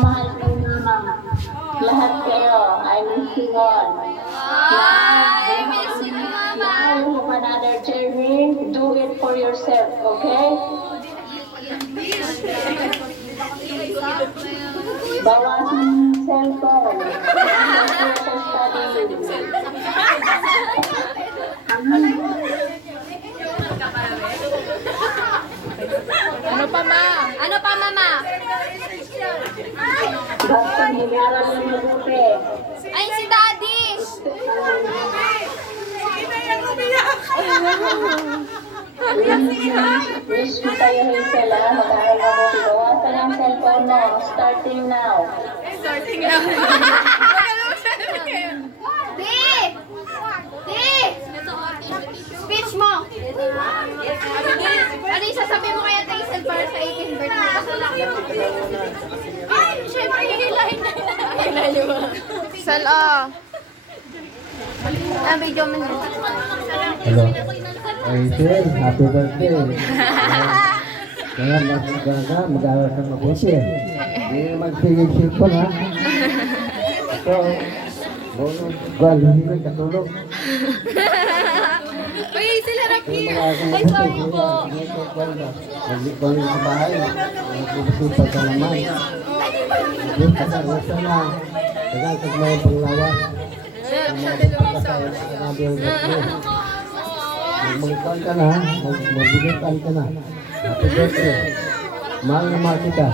mahal ko yung mama. Lahat kayo, I miss you all. I miss you, Mama. Now you have another journey. Do it for yourself, okay? Bawasan yung cellphone. Ano pa, Ma? Ano pa, Mama? Basta mag-aral ng mabuti. Ay, si Daddy! Wish ko sa'yo, Hazel, mag-aral mabuti. Bawasan ang cellphone mo, starting now. Di! Di! Speech mo! Ano yung sasabihin mo kaya Hazel para sa 18th birthday? Ay, syempre, hihilahin na hihilahin mo. Sala. Ah, video mo na. Hello. Ay, sir, happy birthday. Kaya mag-aaral ka mabuti. Hindi magsigil cellphone, ha? So, hindi ka katulog. Uy, sila Rafi. Ay, sorry po. Mag-ipon sa bahay. Mag-ipon sa naman. Hindi ka sa rasa na. Tagal ka may panglawas. Magmagpan ka na, magbigitan ka na. Happy birthday. Mahal na mahal kita.